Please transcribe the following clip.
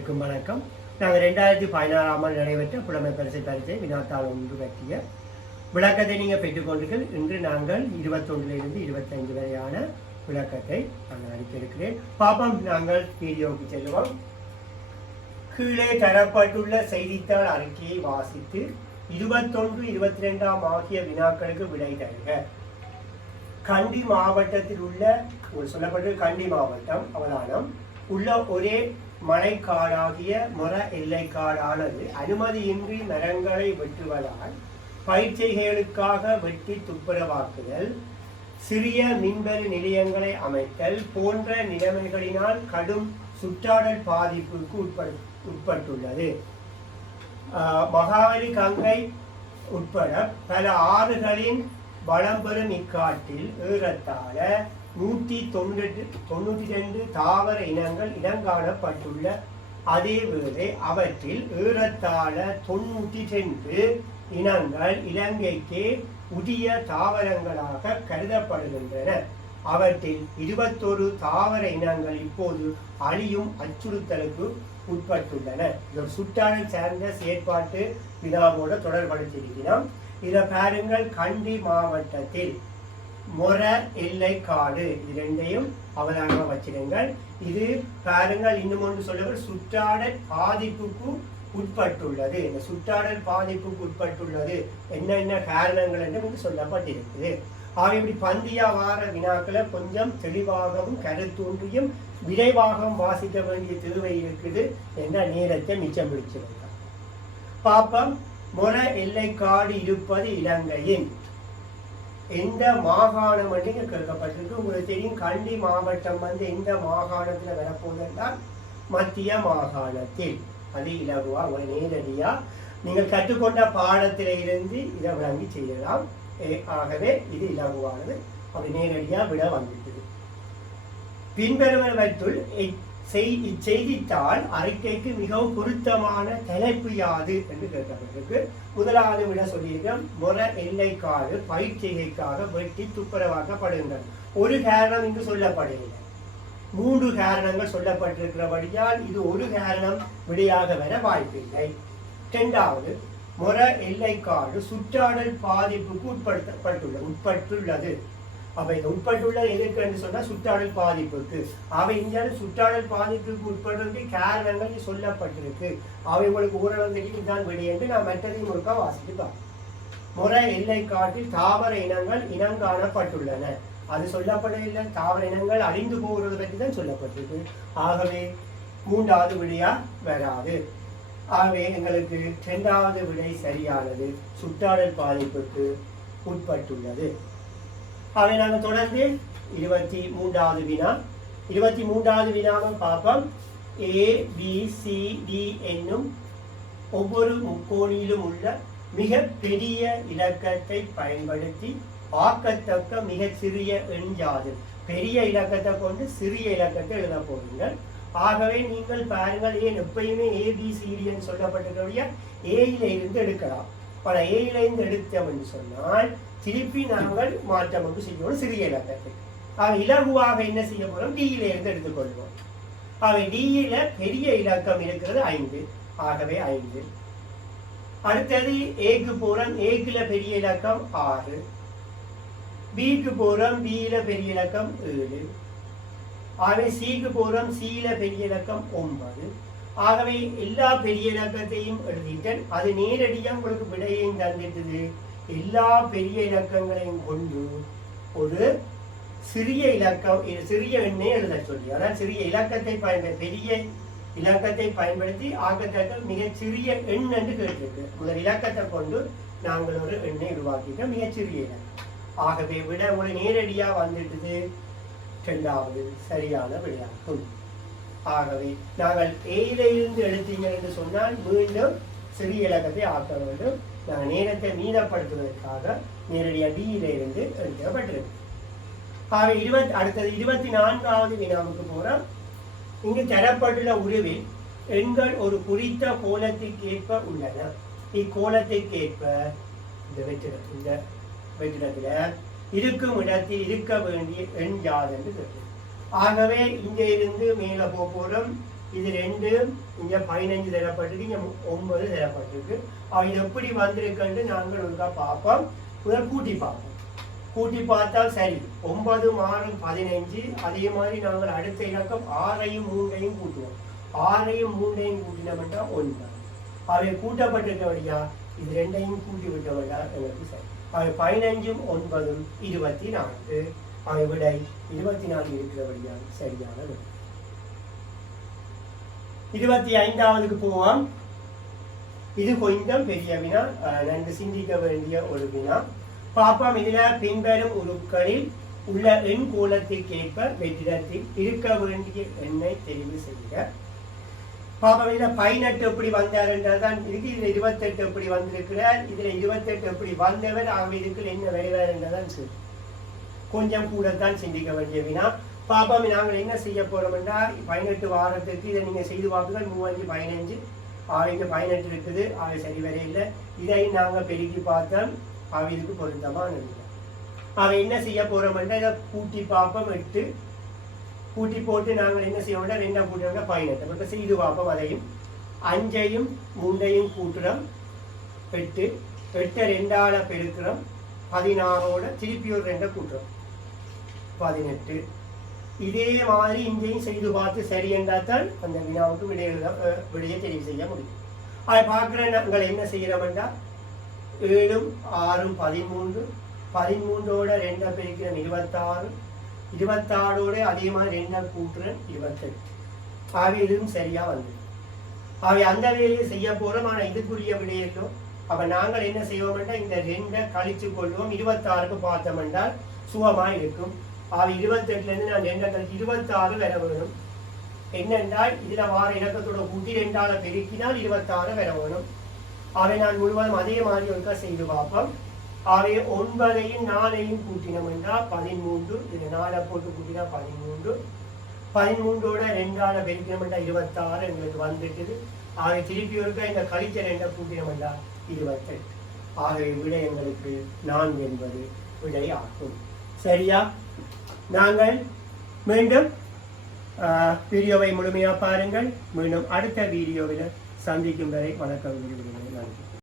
அனைவருக்கும் வணக்கம். நாங்கள் 2016 நடைபெற்ற புலமை பரிசு பரீட்சை வினாத்தாள் 1 பற்றிய விளக்கத்தை நீங்கள் பெற்றுக்கொண்டீர்கள். இன்று நாங்கள் 21 to 25 வரையான விளக்கத்தை நாங்கள் அளிக்க இருக்கிறேன். பாப்பம், நாங்கள் வீடியோவுக்கு செல்வோம். கீழே தரப்பட்டுள்ள செய்தித்தாள் அறிக்கையை வாசித்து 21, 22 ஆகிய வினாக்களுக்கு விடை தருக. கண்டி மாவட்டத்தில் உள்ள சொல்லப்பட்ட கண்டி மாவட்டம் அவதானம் உள்ள ஒரே மழைக்காடாகிய மர எல்லைக்காடானது அனுமதியின்றி மரங்களை வெட்டுவதால் பயிற்சிகளுக்காக வெட்டி துப்புரவாக்குதல், சிறிய மின்வெளி நிலையங்களை அமைத்தல் போன்ற நிலைமைகளினால் கடும் சுற்றாடல் பாதிப்புக்கு உட்பட்டுள்ளது. மகாவலி, கங்கை உட்பட பல ஆறுகளின் வளம் பெறும் இக்காட்டில் ஏறத்தாழ 192 தாவர இனங்கள் இனங்காணப்பட்டுள்ள அதேவேளை அவற்றில் ஏறத்தாழ 92 இனங்கள் இலங்கைக்கு உரிய தாவரங்களாக கருதப்படுகின்றன. அவற்றில் 21 தாவர இனங்கள் இப்போது அழியும் அச்சுறுத்தலுக்கு உட்பட்டுள்ளன. இது சுற்றாடல் சார்ந்த செயற்பாட்டு வினாவோடு தொடர்படுத்தியிருக்கிறோம். இதை பாருங்கள், கண்டி மாவட்டத்தில் மொர எல்லைக்காடு இரண்டையும் அவதானமாக வச்சிருங்கள். இது பாருங்கள், இன்னும் ஒன்று சொல்லுங்கள், சுற்றாடல் பாதிப்புக்கு உட்பட்டுள்ளது. இந்த சுற்றாடல் பாதிப்புக்கு உட்பட்டுள்ளது என்னென்ன காரணங்கள் என்று சொல்லப்பட்டிருக்குது. ஆக இப்படி பந்தியா வார வினாக்களை கொஞ்சம் தெளிவாகவும் கருத்தூன்றியும் விரைவாகவும் வாசிக்க வேண்டிய தேவை இருக்குது என்ற நேரத்தை மிச்சம் பிடிச்சிருங்க. பாப்பம், மொர எல்லைக்காடு இருப்பது இலங்கையின் எந்த மாகாணம் என்று கேட்கப்பட்டிருக்கு. உங்களுக்கு தெரியும், கண்டி மாவட்டம் எந்த மாகாணத்தில் வரப்போகுதுன்றால் மத்திய மாகாணத்தில். அது இலகுவா நேரடியா நீங்கள் கற்றுக்கொண்ட பாடத்தில இருந்து இதை விளங்கி செய்யலாம். ஆகவே இது இலகுவானது. அது நேரடியா விட வந்துட்டது. பின்வருவனவற்றுள் இச்செய்தித்தாள் அறிக்கைக்கு மிகவும் பொருத்தமான தலைப்பு யாது என்று கேட்கப்பட்டிருக்கு. முதலாவது விட சொல்லியிருக்கோம், மொர எல்லைக்காடு பயிற்சிகைக்காக வெட்டி துப்புரவாக்கப்படுகின்றன. ஒரு காரணம் இங்கு சொல்லப்படவில்லை, 3 காரணங்கள் சொல்லப்பட்டிருக்கிறபடியால் இது ஒரு காரணம் விடையாக வர வாய்ப்பில்லை. 2வது, மொர எல்லைக்காடு சுற்றாடல் பாதிப்புக்கு உட்பட்டுள்ளது. அப்ப இந்த உட்பட்டுள்ள எதற்கு என்று சொன்னா சுற்றாடல் பாதிப்புக்கு. அவை இந்தியாவில் சுற்றாடல் பாதிப்புக்கு உட்படுறதுக்கு காரணங்கள் சொல்லப்பட்டிருக்கு. அவை உங்களுக்கு ஊரடங்கு தான் விடை என்று நான் மற்றதையும் ஒருக்கா வாசித்துதான். மொர எல்லைக்காட்டில் தாவர இனங்கள் இனங்காணப்பட்டுள்ளன. அது சொல்லப்படவில்லை. தாவர இனங்கள் அழிந்து போகிறது பற்றி தான் சொல்லப்பட்டிருக்கு. ஆகவே 3வது விடையா வராது. ஆகவே எங்களுக்கு 2வது விடை சரியானது, சுற்றாடல் பாதிப்புக்கு உட்பட்டுள்ளது. ஆகவே நாங்கள் தொடர்ந்து 23வது வினா. 23வது வினாவை பார்ப்போம். ABCD என்னும் ஒவ்வொரு முக்கோணியிலும் உள்ள மிக பெரிய இலக்கத்தை பயன்படுத்தி ஆக்கத்தக்க மிக சிறிய எண் யாது? பெரிய இலக்கத்தை கொண்டு சிறிய இலக்கத்தை எழுத போகிறீர்கள். ஆகவே நீங்கள் பாருங்கள், ஏன் எப்பயுமே ABCD சொல்லப்பட்டிருக்க ஏயில இருந்து எடுக்கலாம். பல ஏயில இருந்து எடுத்தோம் என்று சொன்னால் திருப்பி நாங்கள் மாற்றம் ஒன்று செய்யணும் சிறிய இலக்கத்தை. ஆக இலகுவாக என்ன செய்ய போறோம், டியில இருந்து எடுத்துக்கொள்வோம். ஆக டியில பெரிய இலக்கம் இருக்கிறது 5. ஆகவே 5. அடுத்தது ஏக்கு போறோம். ஏக்குல பெரிய இலக்கம் 6. பிக்கு போறோம். பியில பெரிய இலக்கம் 7. ஆகவே சிக்கு போறோம். சியில பெரிய இலக்கம் 9. ஆகவே எல்லா பெரிய இலக்கத்தையும் எழுதிட்டேன். அது நேரடியாக உங்களுக்கு விடையையும் தந்துட்டது. எல்லா பெரிய இலக்கங்களையும் கொண்டு ஒரு சிறிய இலக்கம், சிறிய எண்ணை எழுத சொல்லி, அதாவது சிறிய இலக்கத்தை பெரிய இலக்கத்தை பயன்படுத்தி ஆக்கத்தக்க மிகச் சிறிய எண் என்று கேட்டிருக்கு. முதல் இலக்கத்தை கொண்டு நாங்கள் ஒரு எண்ணை உருவாக்கிட்டோம், மிகச்சிறிய இலக்கம். ஆகவே விட ஒரு நேரடியா வந்துட்டது 2வது சரியான விடையாகும். ஆகவே நாங்கள் ஏயில இருந்து எடுத்தீங்க என்று சொன்னால் மீண்டும் சிறிய இலக்கத்தை ஆக்க வேண்டும். நாங்கள் நேரத்தை மீதப்படுத்துவதற்காக நேரடியாக டியில இருந்து எடுக்கப்பட்டிருக்கு. அடுத்தது 24வது வினாவுக்கு போறோம். இங்கு தரப்பட்டுள்ள உருவில் எண்கள் ஒரு குறித்த கோலத்திற்கேற்ப உள்ளன. இக்கோலத்திற்கேற்ப இந்த வெற்றிடத்துல இருக்கும் இடத்தில் இருக்க வேண்டிய எண் யாது என்று கேட்டு. ஆகவே இங்கே இருந்து மேலே போகிறோம். இது 2 இங்க 15 தரப்பட்டிருக்கு, இங்க 9 தரப்பட்டிருக்கு. இது எப்படி வந்திருக்குன்னு நாங்கள் ஒருக்கா பார்ப்போம். முதல் கூட்டி பார்ப்போம். கூட்டி பார்த்தால் சரி 9 6 15. அதே மாதிரி நாங்கள் அடுத்த இலக்கம் 6ஐயும் 3ஐயும் கூட்டுவோம். 6ஐயும் 3ஐயும் கூட்டினோம்னா 9. அவை கூட்டப்பட்டிருக்கபடியா இது 2ஐயும் கூட்டி விட்டபடியா எங்களுக்கு சரி. அவை 15ம் 9ம் 24. அவை விடை 24 இருக்கிறபடியா சரியான விடை. 25வது போவோம். இது கொஞ்சம் பெரிய வினா, நன்கு சிந்திக்க வேண்டிய ஒரு வினா. பாப்போம். இதுல பின்வரும் உருக்களில் உள்ள எண் கோலத்திற்கேற்ப வெற்றிடத்தில் இருக்க வேண்டிய எண்ணை தெரிவு செய்க. பாப்போம். இதுல 18 எப்படி வந்தாருன்றதான் இருக்கு. இதுல 28 எப்படி வந்திருக்கிறார், இதுல 28 எப்படி வந்தவர், ஆகவே இதுக்கு என்ன வருவார் என்றதான் சரி. கொஞ்சம் கூடத்தான் சிந்திக்க வேண்டிய வினா. பாப்போம். நாங்கள் என்ன செய்ய போறோம்னா 18 வாரத்துக்கு இதை நீங்க செய்து பார்ப்பீர்கள். 3 5 15 இங்க 18 இருக்குது. ஆக சரி வர இல்லை. இதை நாங்க பெருக்கி பார்த்தோம். இதுக்கு பொருத்தமா அவ என்ன செய்ய போறோம்னா இதை கூட்டி பார்ப்போம். 8 கூட்டி போட்டு நாங்கள் என்ன செய்வோம்னா 2 கூட்டினோம்னா 18 செய்து பார்ப்போம். அதையும் 5ஐயும் 3ஐயும் கூட்டுறோம் 8. 8 2ஆல பெருக்கிறோம் 16ஓட திருப்பி ஒரு 2 கூட்டுறோம் 18. இதே மாதிரி இங்கேயும் செய்து பார்த்து சரி என்றால் அந்த வினாவுக்கு விடையை தெரிவு செய்ய முடியும். அதை பார்க்குற நாங்கள் என்ன செய்கிறோம்னா 7 6 13. 13ஓட 2 பெருக்கிறோம் 26. 26ஓட அதே மாதிரி 2 கூட்டுறோம் 28. ஆகவே இதுவும் சரியா வந்து ஆகவே அந்த வேலையை செய்ய போறோம். ஆனால் இதுக்குரிய விடையிலும் அப்ப நாங்கள் என்ன செய்வோம்னா இந்த 2 கழிச்சு கொள்வோம். 26க்கு பார்த்தோம் என்றால் சுகமா இருக்கும். 28லேருந்து நான் 2 கழிச்சு 26 வர வேணும். என்னென்றால் இதுல வார இலக்கத்தோட கூட்டி 2ஆல பெருக்கினால் 26 வர வேணும். அவை நான் முழுவதும் அதே மாதிரி ஒருக்கா செய்து பார்ப்போம். அவை 9ஐயும் 4ஐயும் கூட்டினோம் என்றால் 13. இது 4 போட்டு கூட்டினா 13. 13ஓட 2ஆல பெருக்கினோம் என்றால் 26 எங்களுக்கு வந்துட்டுது. ஆகவே திருப்பி ஒருக்கா இந்த கழிச்ச 2 கூட்டினோம் என்றால் 28. ஆகவே விடை எங்களுக்கு 4 என்பது விடை ஆகும். சரியா? நாங்கள் மீண்டும் வீடியோவை முழுமையாக பாருங்கள். மீண்டும் அடுத்த வீடியோவில் சந்திக்கும் வரை வணக்கம்.